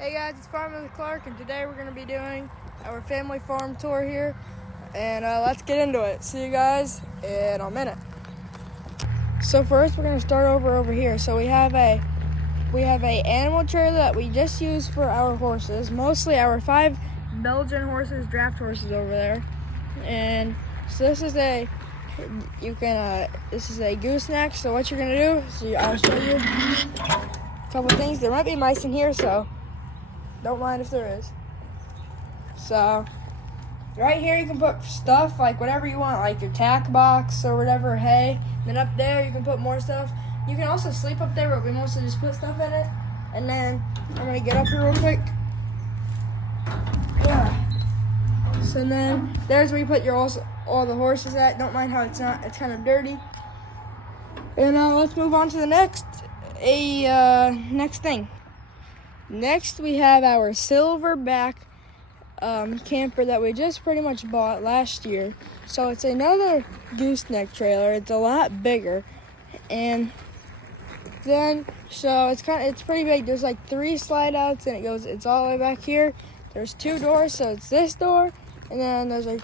Hey guys, it's Farmer Clark, and today we're going to be doing our family farm tour here, and let's get into it. See you guys in a minute. So first, we're going to start over here. So we have a animal trailer that we just use for our horses, mostly our 5 Belgian horses, draft horses over there. And so this is a gooseneck. So what you're going to do? I'll show you a couple things. There might be mice in here, so don't mind if there is. So right here you can put stuff like whatever you want, like your tack box or whatever, hay. And then up there you can put more stuff. You can also sleep up there, but we mostly just put stuff in it. And then I'm gonna get up here real quick. Yeah. So then there's where you put all the horses at. Don't mind how it's kind of dirty. And let's move on to the next thing. Next, we have our silverback camper that we just pretty much bought last year. So it's another gooseneck trailer. It's a lot bigger, and then it's pretty big. There's like 3 slide outs, and it's all the way back here. There's 2 doors, so it's this door, and then there's a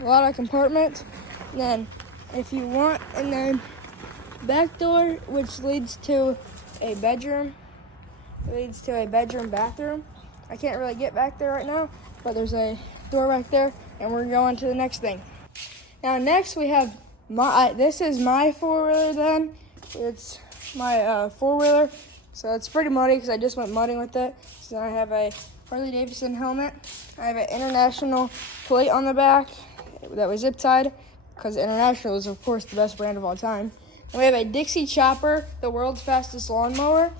lot of compartments. And then if you want, and then back door, which leads to a bedroom. Leads to a bathroom. I can't really get back there right now, but there's a door back there, and we're going to the next thing. Now next we have this is my 4-wheeler then. It's my 4-wheeler, so it's pretty muddy because I just went mudding with it. So I have a Harley Davidson helmet. I have an International plate on the back that was zip tied, because International is of course the best brand of all time. And we have a Dixie Chopper, the world's fastest lawnmower,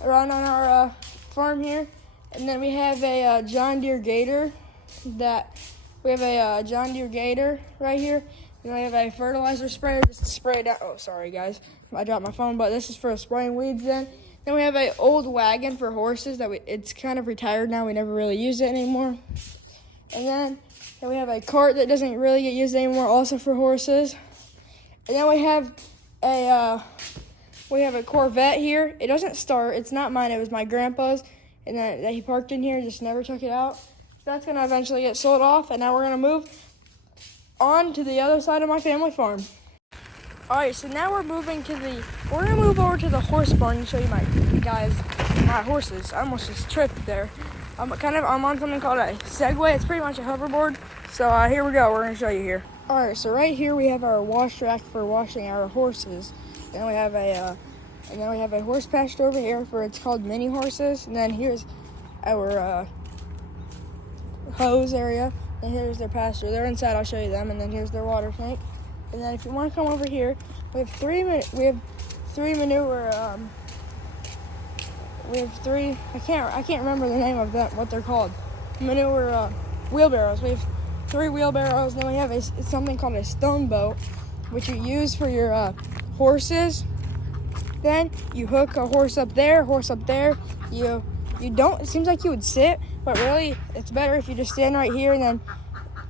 around on our farm here. And then we have a John Deere Gator right here. And we have a fertilizer sprayer just to spray down. Oh, sorry guys, I dropped my phone, but this is for spraying weeds then. Then we have an old wagon for horses it's kind of retired now. We never really use it anymore. And then we have a cart that doesn't really get used anymore, also for horses. And then we have a Corvette here. It doesn't start. It's not mine. It was my grandpa's, and that he parked in here. Just never took it out. That's gonna eventually get sold off, and now we're gonna move on to the other side of my family farm. All right, so now we're gonna move over to the horse barn and show you my horses. I almost just tripped there. I'm on something called a Segway. It's pretty much a hoverboard. So here we go. We're gonna show you here. All right, so right here we have our wash rack for washing our horses. Then we have a horse pasture over here it's called mini horses. And then here's our hose area. And here's their pasture. They're inside. I'll show you them. And then here's their water tank. And then if you want to come over here, we have three manure. We have 3. I can't remember the name of them. What they're called? Manure wheelbarrows. We have 3 wheelbarrows. And then we have something called a stone boat, which you use for your horses. Then you hook a horse up there. You don't. It seems like you would sit, but really it's better if you just stand right here and then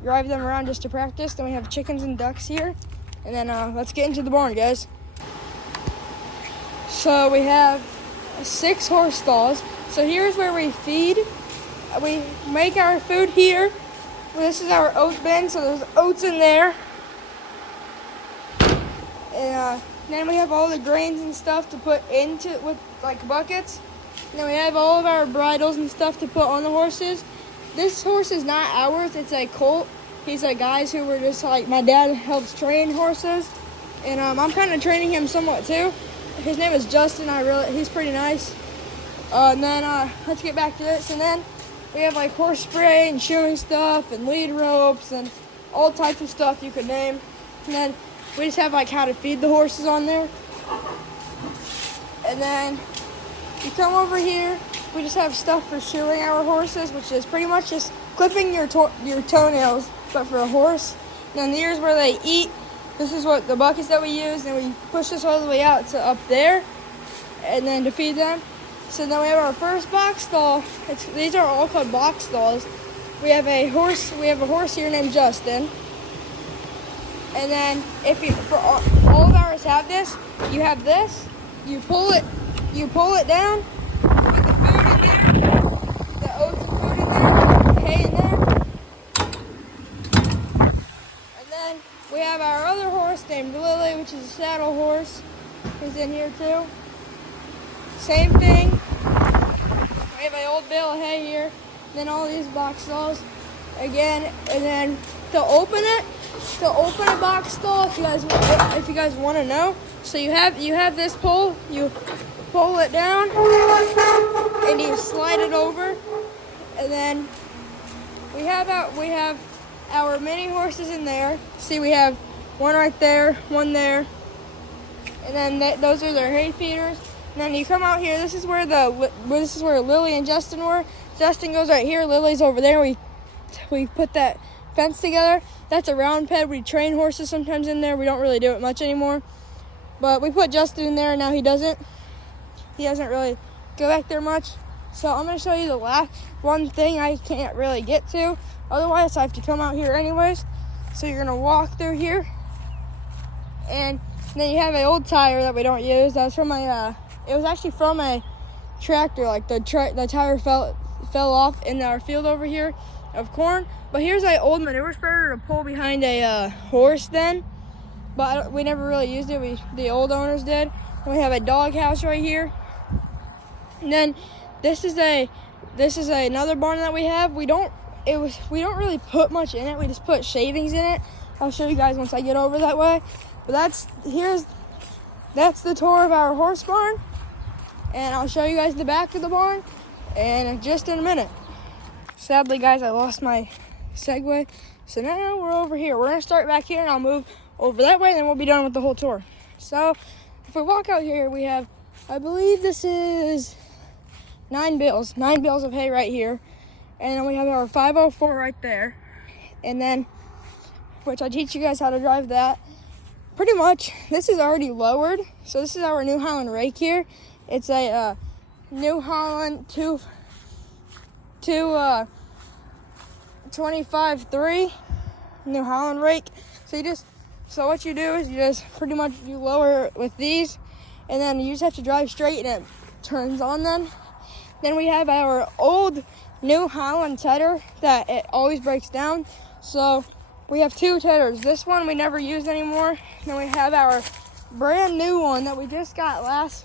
drive them around just to practice. Then we have chickens and ducks here, and then let's get into the barn, guys. So we have 6 horse stalls. So here's where we feed. We make our food here. This is our oat bin, so there's oats in there. And then we have all the grains and stuff to put with like buckets. And then we have all of our bridles and stuff to put on the horses. This horse is not ours, it's a colt. He's a guy's who were just like, my dad helps train horses. And I'm kind of training him somewhat too. His name is Justin. He's pretty nice. And then let's get back to this. And then we have like horse spray and shoeing stuff and lead ropes and all types of stuff you could name. And then we just have like how to feed the horses on there. And then you come over here, we just have stuff for shoeing our horses, which is pretty much just clipping your toenails, but for a horse. And then here's where they eat. This is what the buckets that we use, and we push this all the way out to up there, and then to feed them. So then we have our first box stall. These are all called box stalls. We have a horse here named Justin. And then all of ours have this. You have this. You pull it down with the food. saddle horse is in here too. Same thing. We have an old bale of hay here. Then all these box stalls again, and then to open a box stall, if you guys want to know, so you have this pole, you pull it down and you slide it over, and then we have our mini horses in there. See, we have one right there, one there, and then those are their hay feeders. And then you come out here. This is where Lily and Justin were. Justin goes right here. Lily's over there. We put that fence together. That's a round pen. We train horses sometimes in there. We don't really do it much anymore, but we put Justin in there, and now he doesn't really go back there much. So I'm going to show you the last one thing I can't really get to. Otherwise, I have to come out here anyways. So you're going to walk through here. And then you have an old tire that we don't use. That's from it was actually from a tractor. Like the tire fell off in our field over here of corn. But here's an old manure spreader to pull behind a horse then. But we never really used it. The old owners did. And we have a dog house right here. And then this is another barn that we have. We don't really put much in it. We just put shavings in it. I'll show you guys once I get over that way. But that's the tour of our horse barn, and I'll show you guys the back of the barn and just in a minute. Sadly, guys, I lost my segue, so now we're over here. We're gonna start back here, and I'll move over that way, and then we'll be done with the whole tour. So if we walk out here, we have, I believe this is 9 bales of hay right here, and then we have our 504 right there, and then which I teach you guys how to drive that. Pretty much, this is already lowered. So this is our New Holland rake here. It's a New Holland 25.3 New Holland rake. So what you do is you lower it with these, and then you just have to drive straight and it turns on then. Then we have our old New Holland tedder that it always breaks down. So we have 2 tedders. This one we never use anymore. Then we have our brand new one that we just got last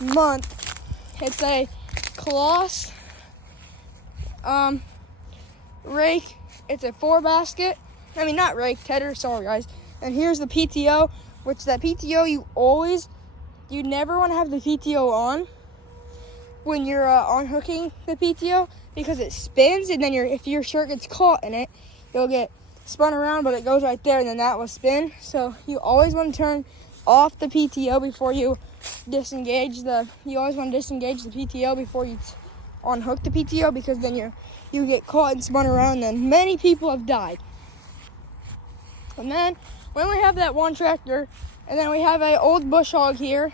month. It's a Kloss rake. It's a 4-basket. I mean, not rake, tedder, sorry guys. And here's the PTO, which that PTO you never want to have the PTO on when you're unhooking the PTO, because it spins, and then if your shirt gets caught in it, you'll get spun around, but it goes right there, and then that will spin. So you always want to turn off the PTO before you disengage you always want to disengage the PTO before you unhook the PTO, because then you get caught and spun around, and many people have died. And then we only have that one tractor, and then we have an old bush hog here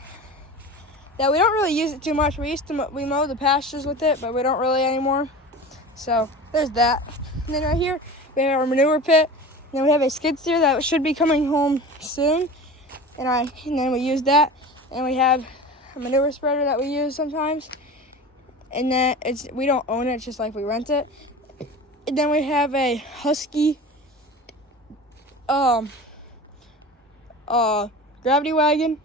that we don't really use it too much. We mow the pastures with it, but we don't really anymore. So there's that. And then right here we have our manure pit. And then we have a skid steer that should be coming home soon. And then we use that. And we have a manure spreader that we use sometimes. And then we don't own it, it's just like we rent it. And then we have a Husky gravity wagon.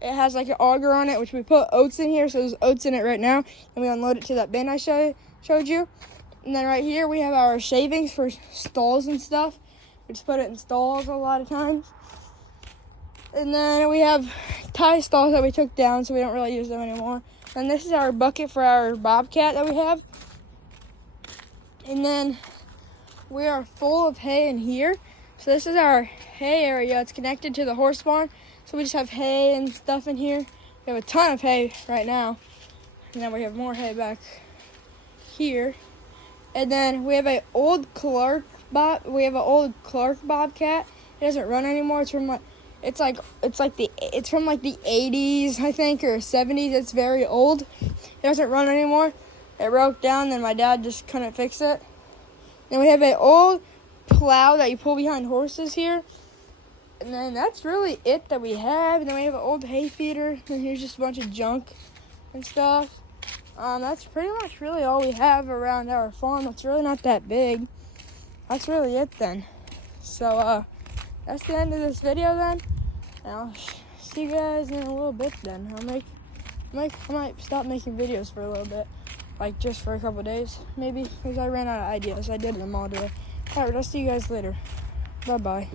It has like an auger on it, which we put oats in here, so there's oats in it right now. And we unload it to that bin I showed you. And then right here we have our shavings for stalls and stuff. We just put it in stalls a lot of times. And then we have tie stalls that we took down, so we don't really use them anymore. And this is our bucket for our bobcat that we have. And then we are full of hay in here. So this is our hay area. It's connected to the horse barn. So we just have hay and stuff in here. We have a ton of hay right now. And then we have more hay back here. And then we have an old Clark bobcat. It doesn't run anymore. It's from the 80s, I think, or 70s. It's very old. It doesn't run anymore. It broke down, then my dad just couldn't fix it. Then we have an old plow that you pull behind horses here. And then that's really it that we have. And then we have an old hay feeder. And here's just a bunch of junk and stuff. That's pretty much really all we have around our farm. It's really not that big. That's really it then. So, that's the end of this video then. And I'll see you guys in a little bit then. I might stop making videos for a little bit, like just for a couple days, maybe, because I ran out of ideas. I did them all today. All right, I'll see you guys later. Bye-bye.